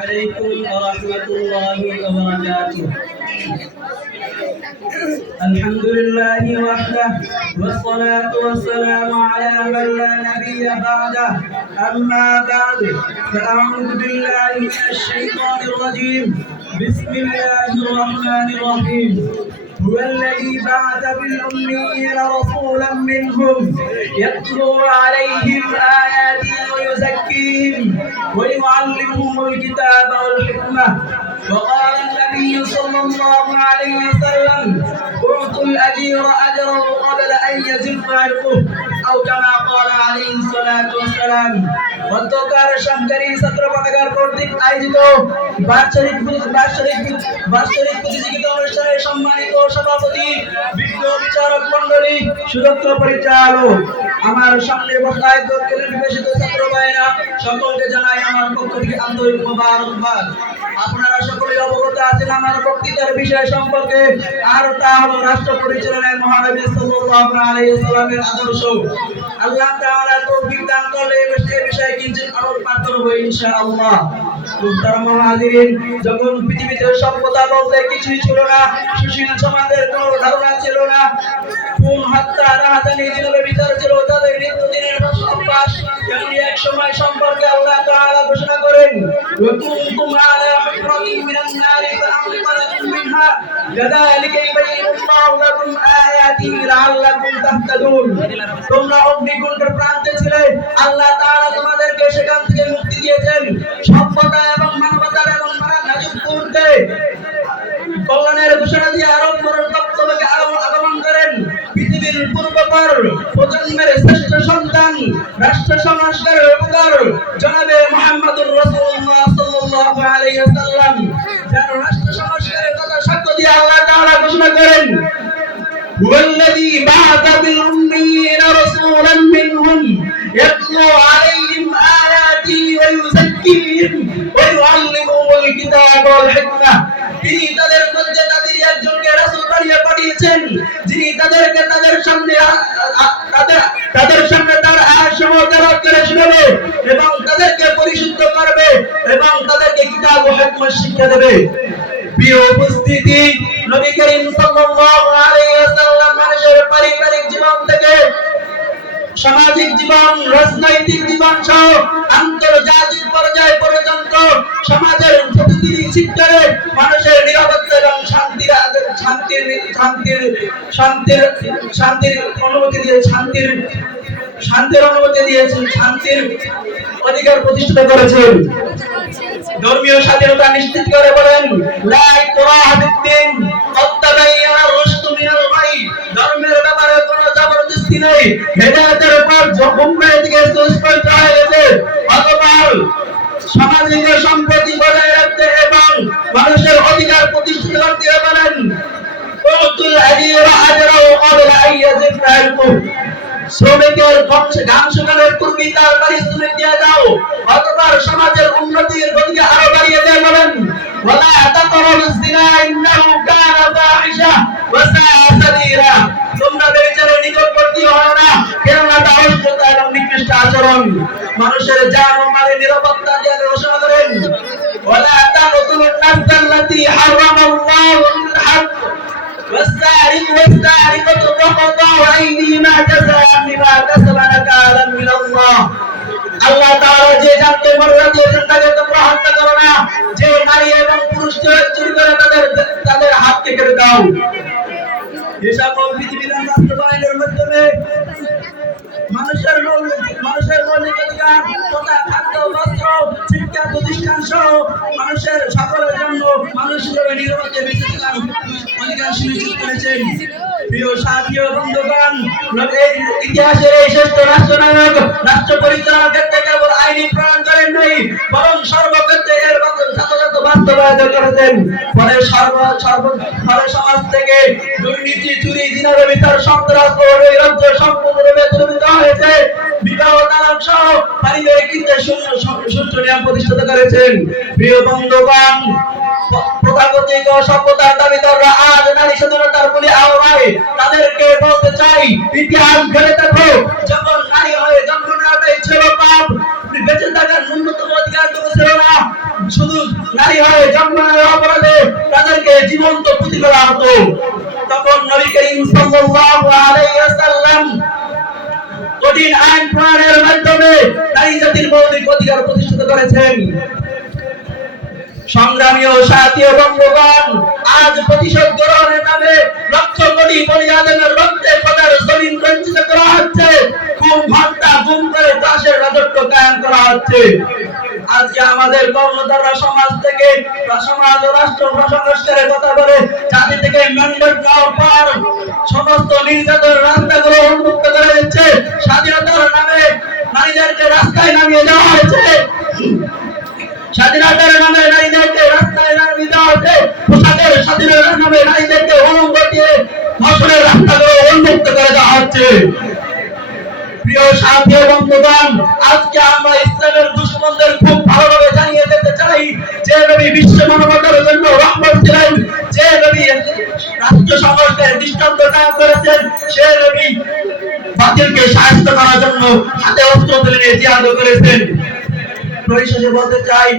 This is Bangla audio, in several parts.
عليكم ورحمة الله وبركاته. الحمد لله وحده والصلاة والسلام على من لا نبي بعده. أما بعد فأعوذ بالله من الشيطان الرجيم. بسم الله الرحمن الرحيم. هو الذي بعث بالأميين رسولا منهم يتلو عليهم آياته ويزكيهم ويعلمهم الكتاب والحكمة. وقال النبي صلى الله عليه وسلم: أعطوا الأجير أجره قبل أن يزف عرقه، أو كما قال عليه الصلاة والسلام. অধ্যকার সরকারি ছাত্র পাঠাগার কর্তৃক আয়োজিত বাৎসরিক প্রতিযোগিতা অনুষ্ঠানের সম্মানিত সভাপতি, বিজ্ঞ বিচারক মন্ডলী, সুদক্ষ পরিচালক, আমার সামনে বসা তৎকালীন বিবেচিত ছাত্র ভাইরা, সকলকে জানাই আমার পক্ষ থেকে আন্তরিক মোবারকবাদ। আপনারা সকলে অবগত আছেন আমার বক্তৃতার বিষয় সম্পর্কে, আর তা হলো রাষ্ট্র পরিচালনায় মহানবী সাল্লাল্লাহু আলাইহি ওয়াসাল্লামের আদর্শ। আল্লাহ তাআলা তৌফিক দান করলে এই বিষয়ে কিঞ্চিৎ আলোকপাত করব ইনশাআল্লাহ। মুহতারাম হাজিরিন, যখন পৃথিবীতে সভ্যতা বলতে কিছুই ছিল না, সুশীল সমাজের কোনো ধারণা ছিল না, খুন হত্যা রাহাজানি যেভাবে বিচার ছিল তাদের নিত্যদিনের অভ্যাস, এমনি এক সময় সম্পর্কে আল্লাহ তাআলা ঘোষণা করেন: وَكُنْتُمْ عَلَى حُفْرَةٍ مِنَ النَّارِ فَأَنقَذَكُم مِّنْهَا كَذَلِكَ يُبَيِّنُ اللَّهُ لَكُمْ آيَاتِهِ لَعَلَّكُمْ تَهْتَدُونَ। তোমরা অগ্নিকুণ্ডের প্রান্তে ছিলে, আল্লাহ তাআলা তোমাদেরকে সেখান থেকে মুক্তি দিয়েছেন। সভ্যতা এবং মানবতার এবং নাজুক মুহূর্তে কল্যাণের ঘোষণা দিয়ে আরব বক্তব্যকে আগমন করেন পৃথিবীর পূর্বপর প্রজন্মের শ্রেষ্ঠ সন্তান, রাষ্ট্র সংস্কারের উপকার জনাবে মুহাম্মদুর রাসূলুল্লাহ সাল্লাল্লাহু আলাইহি ওয়াসাল্লাম, যার রাষ্ট্র সংস্কারের কথা সাক্ষ্য দিয়ে আল্লাহ তাআলা ঘোষণা করেন: হুয়াল্লাযী বা'আসা বিল উম্মিয়িনা রাসূলান মিনহুম ইয়াতলু আলাইহিম আয়াতিহি ওয়া ইউযাক্কিহিম ওয়া ইউআল্লিমুহুমুল কিতাবা ওয়াল হিকমা। তিনি তাদের মধ্যে তাদের একজনকে রাসূল বানিয়ে পাঠিয়েছেন, যিনি তাদেরকে তাদের সামনে তার আয়াতসমূহ তেলাওয়াত করে শোনাবে এবং তাদেরকে পরিশুদ্ধ করবে এবং তাদেরকে কিতাব ও হিকমত শিক্ষা দেবে। প্রিয় উপস্থিতি, নবী করিম সাল্লাল্লাহু আলাইহি ওয়াসাল্লাম মানুষের পারিবারিক জীবন থেকে সামাজিক জীবন, রাজনৈতিক জীবন সহ আন্তর্জাতিক পর্যায় পর্যন্ত সমাজের প্রতিটি সেক্টরে মানুষের নিরাপত্তা এবং শান্তির অনুমতি দিয়েছেন, শান্তির অধিকার প্রতিষ্ঠিত করেছেন। ধর্মীয় স্বাধীনতা নিশ্চিত করে বলেন: লা ইকরাহা ফিদ-দীন, ক্বাদ তাবায়্যানা আর-রুশদু মিনাল গাই। ধর্মের ব্যাপারে কোনো জবরদস্তি নেই, হেদায়েতের উপর উম্মাহ থেকে সুস্পষ্ট হয়ে গেছে। অতঃপর সামাজিক সম্প্রীতি বজায় রাখতে এবং মানুষের অধিকার প্রতিষ্ঠিত করতে বলেন: উতুল আজীরা আজরাহু ক্বাবলা আন ইয়াযিফা আরকুহু। শ্রমিকের ঘাম শুকানোর পূর্বে তার পারিশ্রমিক দিয়ে দাও। অতঃপর সমাজের উন্নতির গতিকে আরো বাড়িয়ে দেয় বলেন: ওয়ালা তাকরাবুজ জিনা ইন্নাহু কানা ফাহিশা ওয়া সাআ সাবিলা। তোমরা ব্যভিচারের নিকটবর্তী হও না, কেননা তা অশ্লীলতা এবং নিকৃষ্ট আচরণ। মানুষের জান ও মালের নিরাপত্তা দিয়ে ঘোষণা করেন: ওয়ালা তাকতুলুন নাফসাল্লাতী হারামাল্লাহু বিল হক والسارق والسارقة فقطعوا أيديهما جزاء بما كسبا نكالا من الله। আল্লাহ তাআলা যে জানকে মর্যাদা দিয়েছেন তাকে তোমরা হত্যা করো না, যে নারী এবং পুরুষ চুরি করে তাদের হাত কেটে দাও। এই সকল বিধিবিধান বাস্তবায়নের মাধ্যমে মানুষের মৌলিক অধিকার তথা খাদ্য, বস্ত্র, শিক্ষা প্রতিষ্ঠান সহ মানুষের সকলের জন্য মানুষ হিসেবে নিরাপদে বেঁচে থাকার অধিকার সুনিশ্চিত করেছেন। প্রিয় সাথী ও বন্ধুগণ, এই ইতিহাসের এই শ্রেষ্ঠ রাষ্ট্রনায়ক রাষ্ট্র পরিচালনার ক্ষেত্রে কেবল আইনি প্রণয়ন করেন নাই, বরং সর্বক্ষেত্রে এর যথাযথ বাস্তবায়ন করেছেন। ফলে সমাজ থেকে দুর্নীতি, চুরি, জিনার বিচার, সন্ত্রাস ও নৈরাজ্য সম্পূর্ণরূপে দূরীভূত হয়েছে। বিবাহ, তালাক সহ পারিবারিক সুষ্ঠু নিয়ম প্রতিষ্ঠিত করেছেন। প্রিয় বন্ধুগণ, প্রজাতান্ত্রিক ও সভ্যতার দাবিদাররা আজ নারী স্বাধীনতার বলি তাদেরকে বলতে চাই, ইতিহাস ঘেটে দেখো, যখন নারী হয়ে জন্ম নেওয়াটাই ছিল পাপ, বেঁচে থাকার ন্যূনতম অধিকারটুকু ছিল না, শুধু নারী হয়ে জন্মের অপরাধে তাদেরকে জীবন্ত পুঁতি ফেলা হতো। তখন নবী করিম সাল্লাল্লাহু আলাইহি ওয়াসাল্লাম কঠিন আইন প্রণয়নের মাধ্যমে নারী জাতির মৌলিক অধিকার প্রতিষ্ঠিত করেছেন। সংগ্রামী ও সাথী বন্ধুগণ, আজ প্রতিশোধ গ্রহণের নামে লক্ষ কোটি বনি আদমের রক্তে খোদার জমিন রঞ্জিত করা হচ্ছে, খুন হত্যা গুম করে দাসের রাজত্ব কায়েম করা হচ্ছে। আজকে আমাদের কর্মধারা সমাজ থেকে সমাজ ও রাষ্ট্র সংস্কারের কথা বলে জাতি থেকে ম্যান্ডেট নেওয়ার পর সমস্ত নির্যাতনের রাস্তাগুলো উন্মুক্ত করে দিচ্ছে। স্বাধীনতার নামে নারীদেরকে রাস্তায় নামিয়ে দেওয়া হয়েছে, স্বাধীনতার নামে নারীদেরকে রাস্তায় নামিয়ে দেওয়া হচ্ছে, পোশাকের স্বাধীনতার নামে নারীদেরকে উলঙ্গ দিয়ে ধর্ষণের রাস্তাগুলো উন্মুক্ত করে দেওয়া হচ্ছে। প্রিয় সাথী বন্ধুগণ, আজকে আমরা ইসলামের দুশমনদের খুব ভালোভাবে জানিয়ে দিতে চাই, যে নবী বিশ্ব মানবতার জন্য রহমত ছিলেন, যে নবী রাষ্ট্র সংস্কারের দৃষ্টান্ত কায়েম করেছেন, সে নবী বাতিলকে শায়েস্ত করার জন্য হাতে অস্ত্র তুলে নিয়ে জিহাদ করেছেন। পরিশেষে বলতে চাই,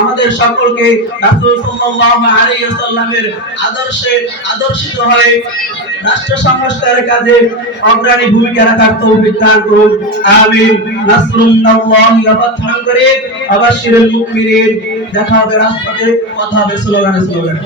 আমাদের সকলকে রাসূল সাল্লাল্লাহু আলাইহি ওয়াসাল্লামের আদর্শে আদর্শিত হয়ে রাষ্ট্র সংস্কারের কাজে অগ্রণী ভূমিকা রাখার তৌফিক দান করুন। আমিন। নাসরুল্লাহি ওয়া ফাতহুন করিম। আবাশশিরুল মুমিনিন। দেখা হবে রাস্তাতে, কথা হবে স্লোগানে স্লোগানে।